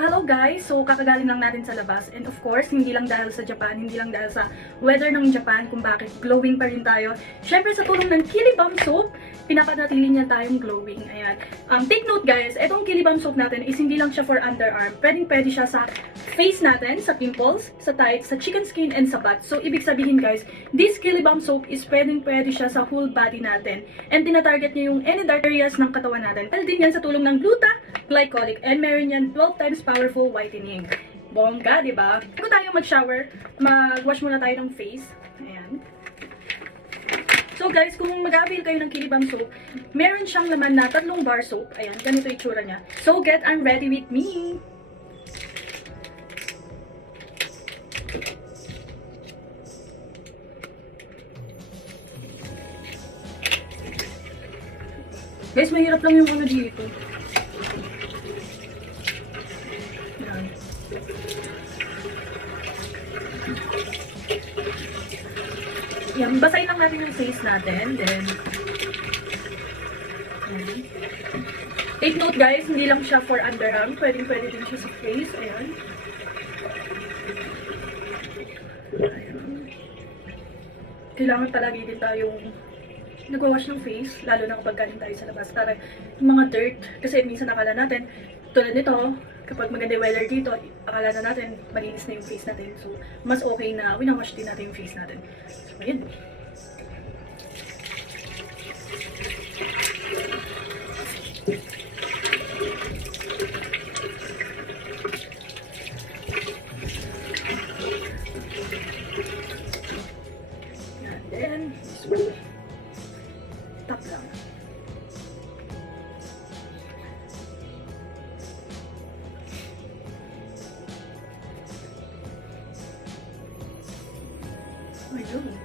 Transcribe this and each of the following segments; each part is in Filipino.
hello guys! So, kakagaling lang natin sa labas. And of course, hindi lang dahil sa Japan, hindi lang dahil sa weather ng Japan kung bakit glowing pa rin tayo. Syempre, sa tulong ng Kilibam Soap, pinapanatili niya tayong glowing. Ayan. Take note guys, itong Kilibam Soap natin is hindi lang siya for underarm. Pwede siya sa face natin, sa pimples, sa tights, sa chicken skin, and sa butt. So, ibig sabihin guys, this Kilibam Soap is pwede siya sa whole body natin. And tinatarget niya yung any dark areas ng katawan natin. Pwede din yan sa tulong ng glycolic. And meron yan 12 times powerful whitening. Bongga, di ba? Bago tayo mag-shower, mag-wash muna tayo ng face. Ayan. So guys, kung mag-avail kayo ng Kilibam Soap, meron siyang laman na 3 bar soap. Ayan, ganito yung itsura niya. So get ready with me! Guys, mahirap lang yung ano dito. Yan. Yan, basahin lang natin yung face natin. Then, take note guys, hindi lang siya for underarm. Pwede din siya sa face. Ayan. Kailangan palagi din tayong nagwawash ng face, lalo na kapag galing tayo sa labas. Para yung mga dirt, kasi minsan akala natin, tulad nito, kapag maganda yung weather dito, akala na natin, malinis na yung face natin. So, mas okay na winawash din natin yung face natin. So, yun. And then, this way. Tap lang. Ayun.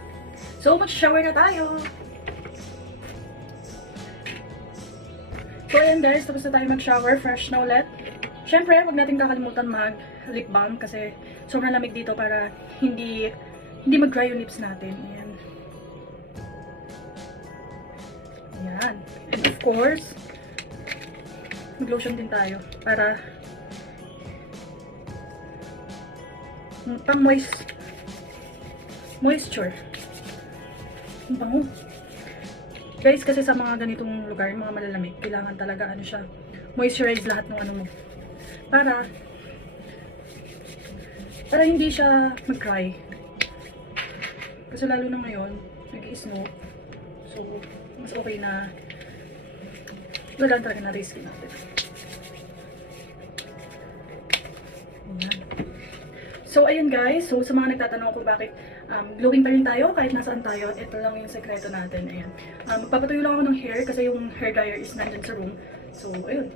So, mag-shower na tayo. So, ayan guys, tapos na tayo mag-shower. Fresh na ulit. Siyempre, huwag natin kakalimutan mag-lip balm kasi sobrang lamig dito para hindi mag-dry yung lips natin. Ayan. Ayan. And of course, mag-lotion din tayo para pang moisture. Ang bango. Guys, kasi sa mga ganitong lugar, mga malalamig, kailangan talaga ano siya, moisturize lahat ng ano mo. Para hindi siya mag-dry. Kasi lalo na ngayon, nag-i-snow. So, mas okay na wala talaga na risky natin. Ayan. So, ayun guys. So, sa mga nagtatanong kung bakit glowing pa rin tayo kahit nasaan tayo, ito lang yung sekreto natin. Ayan. Magpapatuyo lang ako ng hair kasi yung hair dryer is nandun sa room. So, ayun.